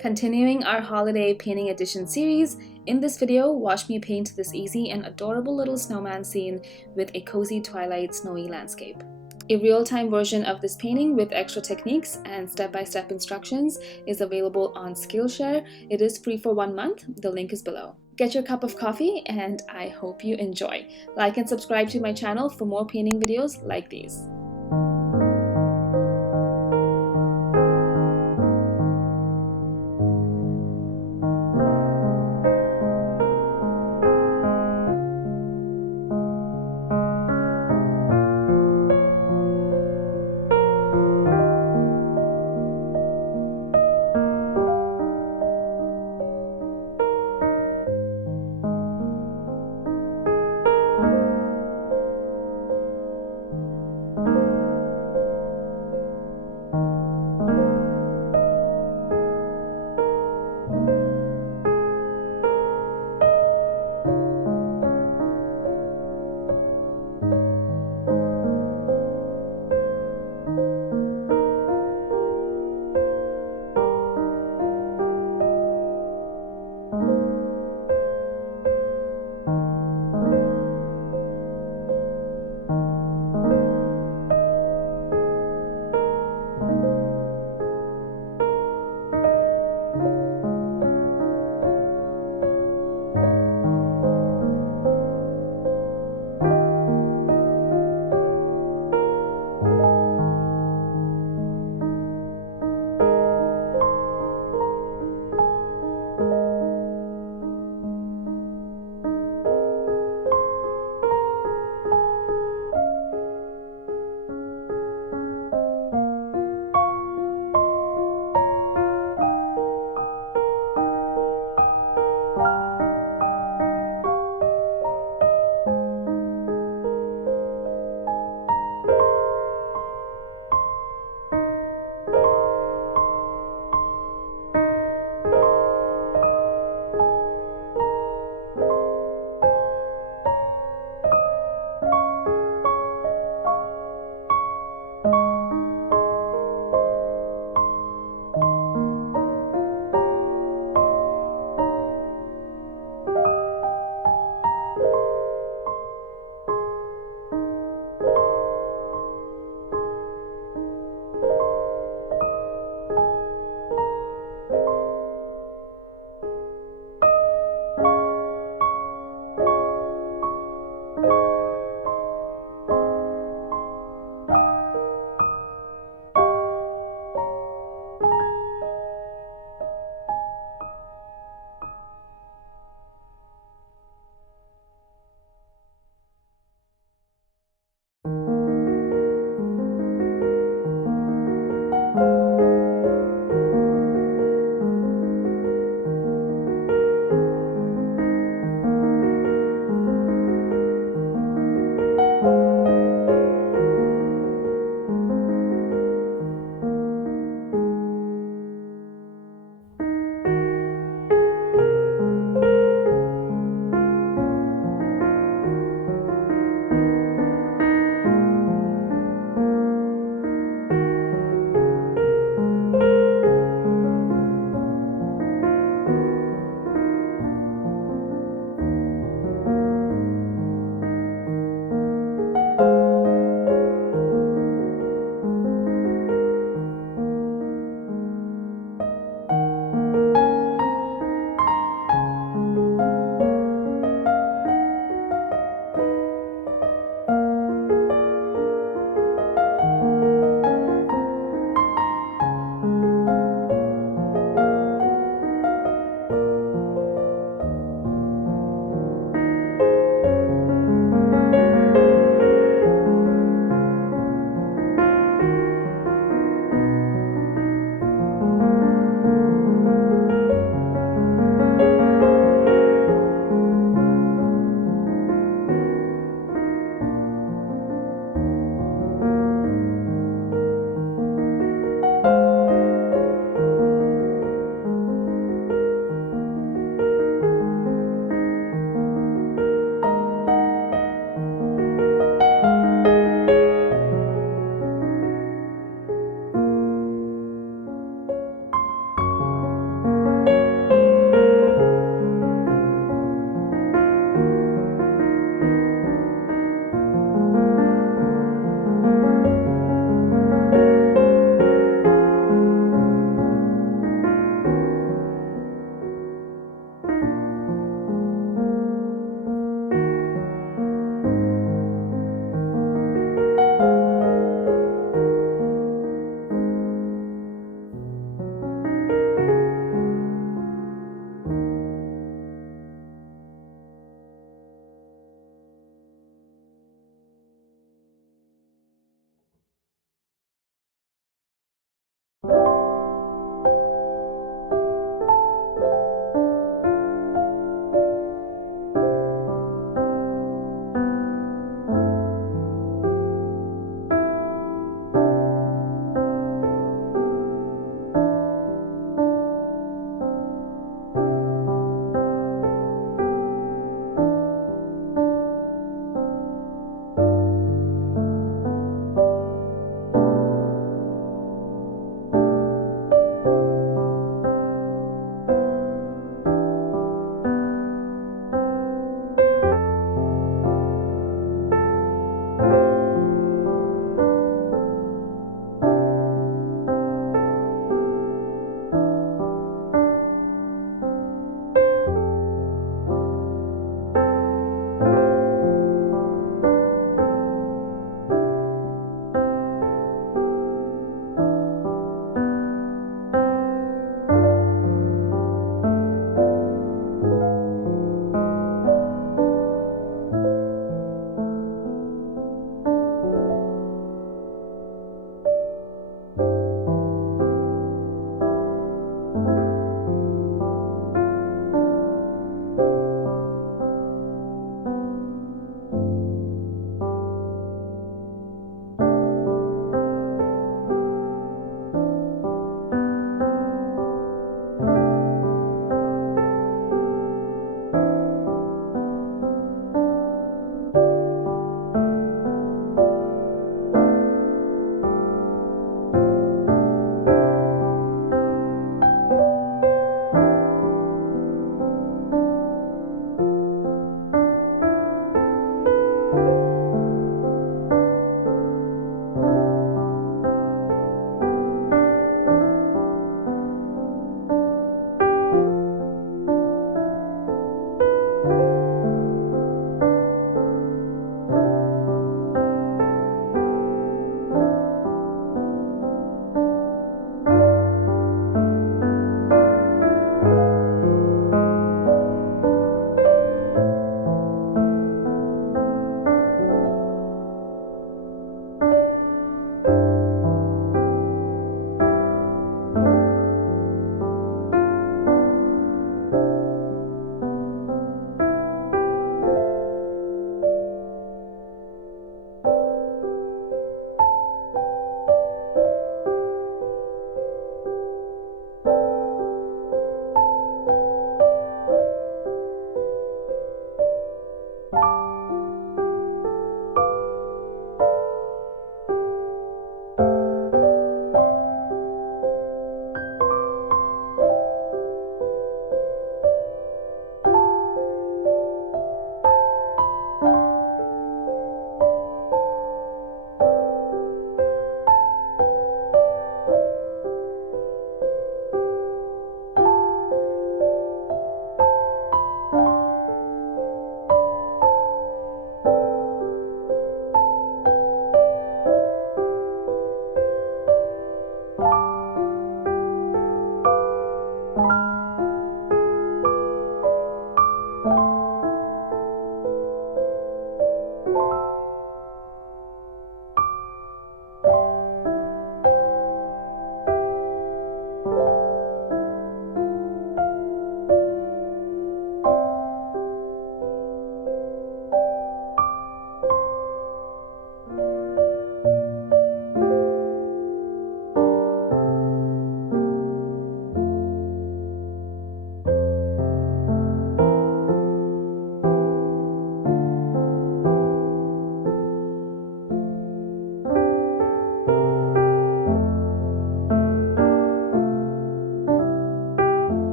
Continuing our holiday painting edition series, in this video, watch me paint this easy and adorable little snowman scene with a cozy twilight snowy landscape. A real-time version of this painting with extra techniques and step-by-step instructions is available on Skillshare. It is free for 1 month. The link is below. Get your cup of coffee and I hope you enjoy. Like and subscribe to my channel for more painting videos like these.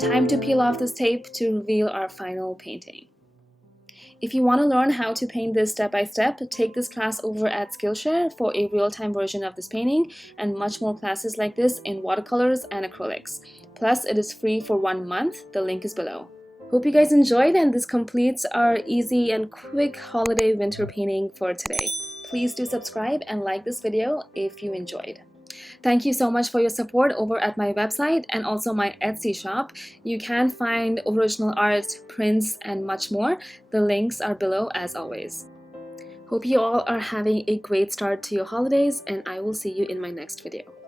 Time to peel off this tape to reveal our final painting. If you want to learn how to paint this step by step, take this class over at Skillshare for a real-time version of this painting and much more classes like this in watercolors and acrylics. Plus, it is free for 1 month. The link is below. Hope you guys enjoyed, and this completes our easy and quick holiday winter painting for today. Please do subscribe and like this video if you enjoyed. Thank you so much for your support over at my website and also my Etsy shop. You can find original art, prints, and much more. The links are below as always. Hope you all are having a great start to your holidays, and I will see you in my next video.